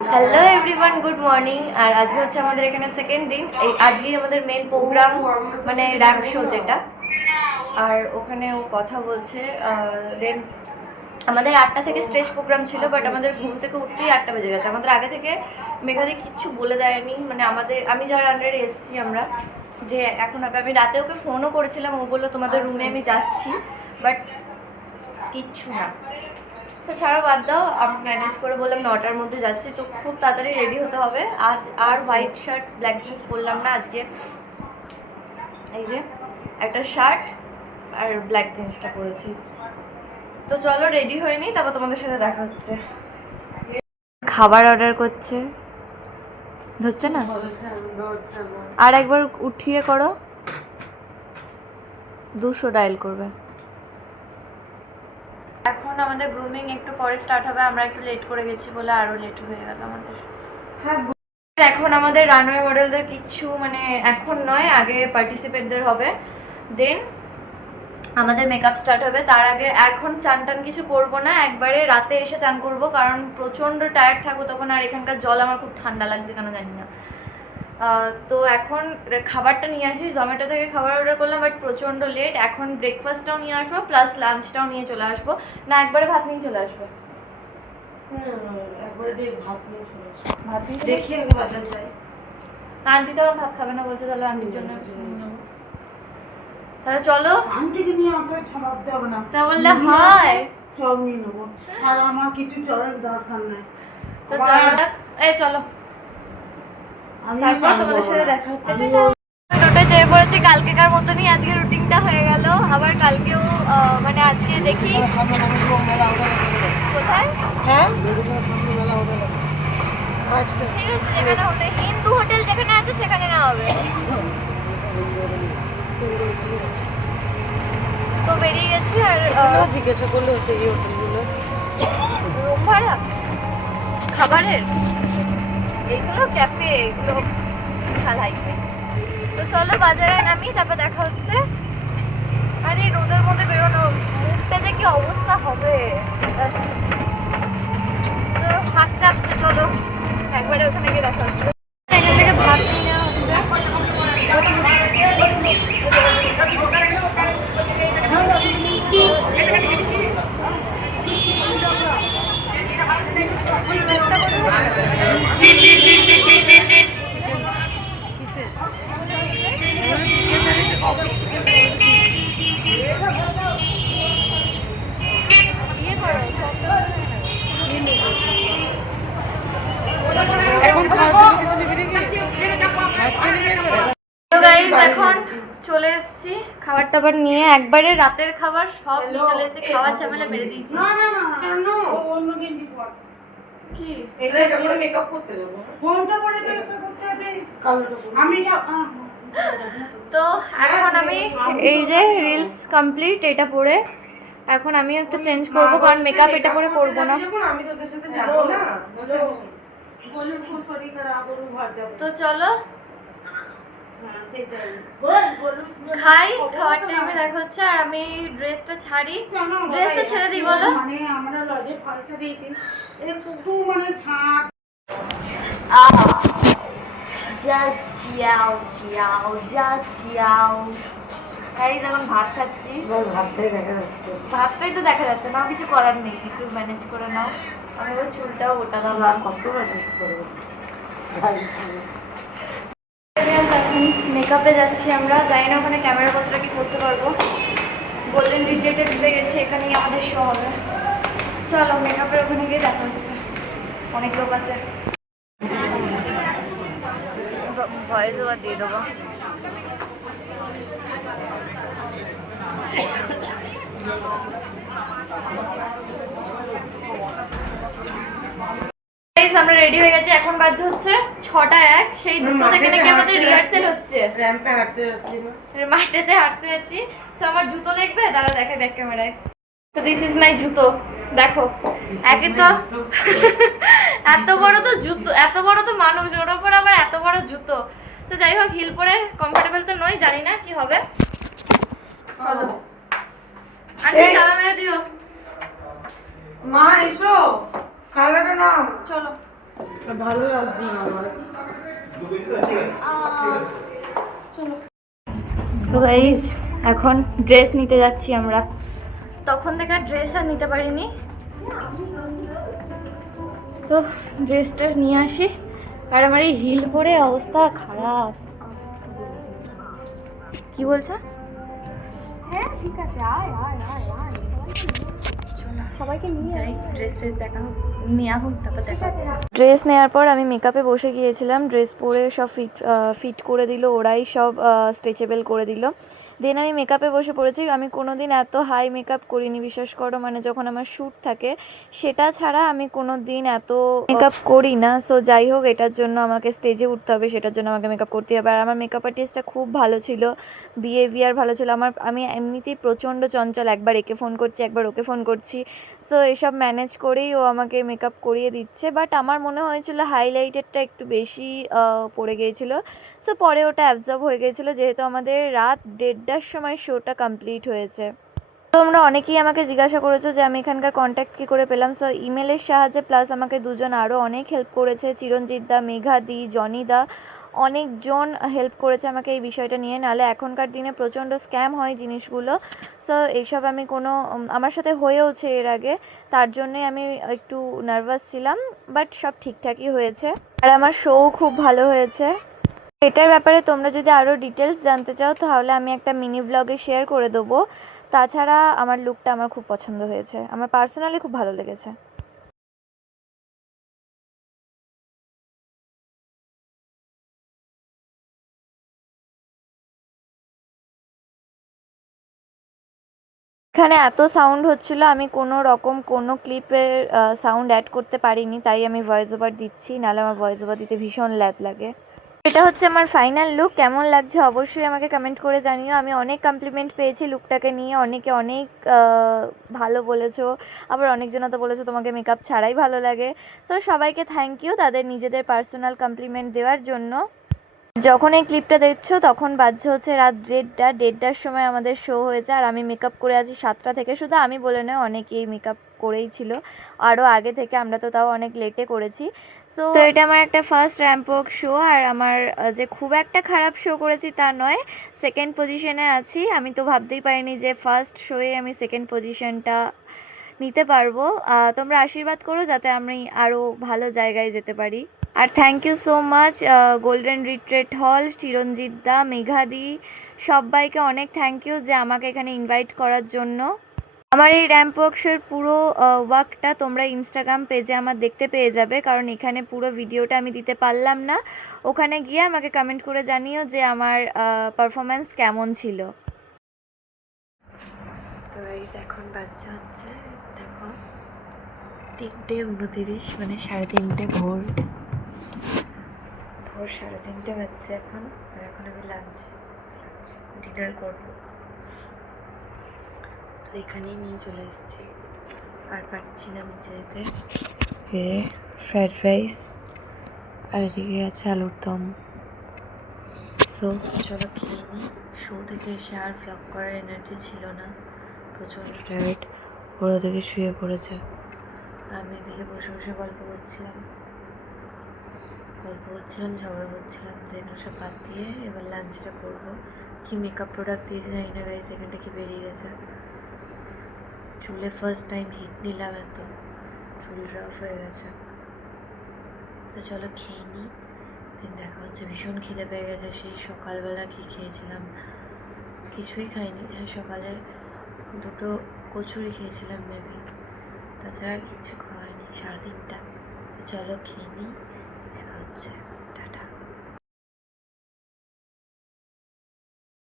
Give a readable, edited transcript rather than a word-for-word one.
Hello everyone, good morning. আর আজকে হচ্ছে আমাদের এখানে সেকেন্ড দিন। এই আজকেই আমাদের মেন প্রোগ্রাম, মানে র্যাম্প শো যেটা। আর ওখানে ও কথা বলছে। দেন আমাদের 8টা থেকে স্টেজ প্রোগ্রাম ছিল, বাট আমাদের ঘুম থেকে উঠতেই 8টা বেজে গেছে। আমাদের আগে থেকে মেঘাদি কিচ্ছু বলে দেয়নি, মানে আমি যার আন্ডারে এসেছি আমরা, যে এখন আমি রাতে ওকে ফোনও করেছিলাম, ও বললো তোমাদের রুমে আমি যাচ্ছি, বাট কিচ্ছু না। তো ছাড়া বাদ দাও, আমি ম্যানেজ করে বললাম 9টার মধ্যে যাচ্ছি, তো খুব তাড়াতাড়ি রেডি হতে হবে। আজ আর হোয়াইট শার্ট ব্ল্যাক জিন্স পরলাম না, আজকে এই যে একটা শার্ট আর ব্ল্যাক জিন্সটা পরেছি। তো চলো রেডি হয়ে নিই, তারপর তোমাদের সাথে দেখা হচ্ছে। খাবার অর্ডার করছে, ধরছে না, আর একবার উঠিয়ে করো, 200 ডায়াল করবে। এখন আমাদের গ্রুমিং একটু পরে স্টার্ট হবে, আমরা একটু লেট করে গেছি বলে আরো লেট হয়ে গেল আমাদের। এখন আমাদের রানওয়ে মডেলদের কিচ্ছু, মানে এখন নয়, আগে পার্টিসিপেটদের হবে, দেন আমাদের মেকআপ স্টার্ট হবে। তার আগে এখন চান টান কিছু করবো না, একবারে রাতে এসে চান করব, কারণ প্রচণ্ড টায়ার্ড থাকবো তখন। আর এখানকার জল আমার খুব ঠান্ডা লাগছে কেন জানি না। তো এখন খাবারটা নিয়ে আসি, জোম্যাটো থেকে খাবার অর্ডার করলাম, বাট প্রচণ্ড লেট। এখন ব্রেকফাস্টটাও নিয়ে আসবো, প্লাস লাঞ্চটাও নিয়ে চলে আসবো। না একবারে ভাত নিয়ে চলে আসবো? ভাত নিয়ে দেখি বাজার যাই। আন্টি তো ভাত খাবে না বলছে, তাহলে আন্টির জন্য নিয়ে নেবো। তাহলে চলো, আন্টিকে নিয়ে আমাকে ছাড়াতে হবে না, তা বললে হয়। সব নিয়ে নেবো, আর আমার কিছু চলার দরকার নাই। তো চলো, এই চলো, তারপর তোমাদের সাথে দেখা হচ্ছে। টোটো চেয়ে পড়েছি, কালকেকার মতনই আজকে রুটিনটা হয়ে গেল। আবার কালকেও মানে আজকে দেখি কোথায়। হ্যাঁ ঠিক আছে, যেখানে হবে হিন্দু হোটেল যেখানে আছে সেখানে না হবে। তো বেরিয়ে গেছি। আর জিজ্ঞাসা করলে হতো এই হোটেলগুলো রুম ভাড়া খাবারের, এইগুলো ক্যাফে, এগুলো ছাড়াই। তো চলো বাজারে নামি, তারপর দেখা হচ্ছে। আর এই রোদের মধ্যে বেরোনো, মুখটা যে কি অবস্থা হবে, তো হাত কাঁপছে। চলো একবারে ওখানে গিয়ে দেখা হচ্ছে। এখান থেকে ভাত নিয়ে নেওয়া হচ্ছে। এখন চলে এসেছি খাবার টাবার নিয়ে, একবারে রাতের খাবার সব নিয়ে চলে এসেছি, খাওয়ার ঝামেলা বেড়ে দিয়েছি। না না না, কেন অন্য গেঞ্জি পর, কি এটা পরে মেকআপ করতে যাব, কোনটা পরে মেকআপ করতে হবে, কালোটা পরে আমি যা। তো এখন আমি এই যে রিলস কমপ্লিট, এটা পরে এখন আমি একটু চেঞ্জ করব, কারণ মেকআপ এটা পরে করব না। আমি তোদের সাথে যাব না, বলে খুব শরীর খারাপ, ওর ঘর যাব। তো চলো খাই, খাওয়ার টাইমে দেখা হচ্ছে। আর আমি ড্রেসটা ছাড়ি, ড্রেসটা ছেড়ে দিই বলো। মানে আমরা লজে পয়সা দিয়েছি, একটু মানে ছাড়। Just Qiao Qiao, just Qiao. এই যখন ভাত খাচ্ছি, ভাবতেই দেখা যাচ্ছে, ভাতটাই তো দেখা যাচ্ছে না, কিছু করার নেই, একটু ম্যানেজ করে নাও। আমি ওই চুলটাও গোটালাম, আর কত ম্যানেজ করবো। মেকআপে যাচ্ছি আমরা, জানি না ওখানে ক্যামেরা পত্রটা কি করতে পারবো। গোল্ডেন রিট্রিটে ঢুকে গেছি, এখানেই আমাদের শো হবে। চলো মেকআপের ওখানে গিয়ে দেখা হচ্ছে, অনেক লোক আছে। ভয়েস ওভার দিয়ে দেবো। আমরা রেডি হয়ে গেছি, এখন বাজে হচ্ছে 6টা 1। সেই 2টো থেকে নাকি আমাদের রিহার্সেল হচ্ছে, র্যাম্পে হাঁটতে যাচ্ছি না, মাঠেতে হাঁটতে যাচ্ছি। তো আমার জুতো দেখবে, দাঁড়া দেখাই ব্যাক ক্যামেরায়। তো দিস ইজ মাই জুতো, দেখো। একে তো এত বড় তো জুতো, এত বড় তো মানুষ, ওর ওপর আবার এত বড় জুতো। তো যাই হোক, হিল পরে কমফোর্টেবল তো নই, জানি না কি হবে। চলো আন্টি তালা মেরে দিও। মা এসো, কালারটা নাও। চলো ভালো লাগছে না আমার। তো গাইস এখন ড্রেস নিতে যাচ্ছি আমরা। তখন থেকে ড্রেস আর নিতে পারিনি, তো ড্রেসটা নিয়ে আসি। আর আমার এই হিল পরে অবস্থা খারাপ। কি বলছো? হ্যাঁ ঠিক আছে, আয় আয় আয় আয়, সবাইকে নিয়ে যাই, ড্রেস দেখা হোক, নেওয়া হোক, তারপর দেখা। ড্রেস নেওয়ার পর আমি মেকআপে বসে গিয়েছিলাম। ড্রেস পরে সব ফিট করে দিল ওরাই, সব স্ট্রেচেবল করে দিল। দেন আমি মেকআপে বসে পড়েছি। আমি কোনো দিন এত হাই মেকআপ করিনি, বিশ্বাস করো। মানে যখন আমার শ্যুট থাকে সেটা ছাড়া আমি কোনো দিন এত মেকআপ করি না। সো যাই হোক, এটার জন্য আমাকে স্টেজে উঠতে হবে, সেটার জন্য আমাকে মেকআপ করতে হবে। আর আমার মেকআপ আর্টিস্টটা খুব ভালো ছিল, বিহেভিয়ার ভালো ছিল। আমি এমনিতেই প্রচণ্ড চঞ্চল, একবার একে ফোন করছি, একবার ওকে ফোন করছি। সো এসব ম্যানেজ করেই ও আমাকে মেকআপ করিয়ে দিচ্ছে। বাট আমার মনে হয়েছিল হাইলাইটেডটা একটু বেশি পড়ে গিয়েছিল। সো পরে ওটা অ্যাবজর্ব হয়ে গিয়েছিলো, যেহেতু আমাদের রাত 1:30টার সময় শোটা কমপ্লিট হয়েছে। তোমরা অনেকেই আমাকে জিজ্ঞাসা করেছো যে আমি এখানকার কন্ট্যাক্ট কী করে পেলাম। সো ইমেলের সাহায্যে, প্লাস আমাকে দুজন আরও অনেক হেল্প করেছে, চিরঞ্জিত দা, মেঘা দি, জনি দা, অনেকজন হেল্প করেছে আমাকে এই বিষয়টা নিয়ে। নাহলে এখনকার দিনে প্রচণ্ড স্ক্যাম হয় জিনিসগুলো। সো এইসব আমি আমার সাথে হয়েওছে এর আগে, তার জন্যে আমি একটু নার্ভাস ছিলাম। বাট সব ঠিকঠাকই হয়েছে, আর আমার শোও খুব ভালো হয়েছে। এটার ব্যাপারে তোমরা যদি আরও ডিটেলস জানতে চাও তাহলে আমি একটা মিনি ব্লগে শেয়ার করে দেবো। তাছাড়া আমার লুকটা আমার খুব পছন্দ হয়েছে, আমার পার্সোনালি খুব ভালো লেগেছে। এখানে এত সাউন্ড হচ্ছিল, আমি কোনো রকম কোনো ক্লিপের সাউন্ড অ্যাড করতে পারিনি, তাই আমি ভয়েস ওভার দিচ্ছি, নাহলে আমার ভয়েস ওভার দিতে ভীষণ ল্যাদ লাগে। এটা হচ্ছে আমার ফাইনাল লুক। কেমন লাগছে অবশ্যই আমাকে কমেন্ট করে জানিও। আমি অনেক কমপ্লিমেন্ট পেয়েছি লুকটাকে নিয়ে, অনেকে অনেক ভালো বলেছো, আবার অনেকজনও তো বলেছো তোমাকে মেকআপ ছাড়াই ভালো লাগে। সো সবাইকে থ্যাংক ইউ তাদের নিজেদের পার্সোনাল কমপ্লিমেন্ট দেওয়ার জন্য। যখন এই ক্লিপটা দেখছো তখন বাজছে হচ্ছে রাত 1:30টার সময় আমাদের শো হয়েছে। আর আমি মেকআপ করে আছি 7টা থেকে, শুধু আমি বলে নয়, অনেকেই মেকআপ করেই ছিল আরও আগে থেকে, আমরা তো তাও অনেক লেটে করেছি। সো এটা আমার একটা ফার্স্ট র্যাম্প ওয়াক শো। আর আমার যে খুব একটা খারাপ শো করেছি তা নয়, সেকেন্ড পজিশনে আছি। আমি তো ভাবতেই পারিনি যে ফার্স্ট শোয়ে আমি সেকেন্ড পজিশনটা নিতে পারবো। তোমরা আশীর্বাদ করো যাতে আমি আরও ভালো জায়গায় যেতে পারি। আর thank you so much golden retreat hall, Chiranjit দা, মেঘাদি, সবাইকে অনেক থ্যাংক ইউ যে আমাকে এখানে ইনভাইট করার জন্য। আমার এই র্যাম্প ওয়ার্কসের পুরো ওয়ার্কটা তোমরা ইনস্টাগ্রাম পেজে আমার দেখতে পেয়ে যাবে, কারণ এখানে পুরো ভিডিওটা আমি দিতে পারলাম না। ওখানে গিয়ে আমাকে কমেন্ট করে জানিও যে আমার পারফরমেন্স কেমন ছিল। তো এখন বাচ্চা হচ্ছে, দেখো 3:29, মানে 3:30 ভোর 3:30 বাজছে এখন। আর এখন আমি ডিনার করবো। তো এখানেই নিয়ে চলে এসেছি, আর পারছি না নিচে যেতে। ফ্রাইড রাইস, আর এদিকে আছে আলুর দম। সো চলো খেয়ে নিই। শো থেকে এসে আর ভ্লগ করার এনার্জি ছিল না, প্রচণ্ড টায়ার্ড। ওরা থেকে শুয়ে পড়েছে, আমি এদিকে বসে বসে গল্প করছিলাম, ঝগড়া করছিলাম। দেন ওসব বাদ দিয়ে এবার লাঞ্চটা করবো। কি মেকআপ প্রোডাক্ট দিয়েছে জানি না গাইস, এখানটা কি বেরিয়ে গেছে। চুলে ফার্স্ট টাইম হিট নিলাম, এত চুল রাফ হয়ে গেছে। তো চলো খেয়ে নিই, দেন দেখা হচ্ছে। ভীষণ খিদে পেয়ে গেছে, সেই সকালবেলা কি খেয়েছিলাম, কিছুই খাইনি। সকালে 2টো কচুরি খেয়েছিলাম মেবি, তাছাড়া কিছু খাওয়াইনি। 3:30। চলো খেয়ে নিই, দেখা হচ্ছে।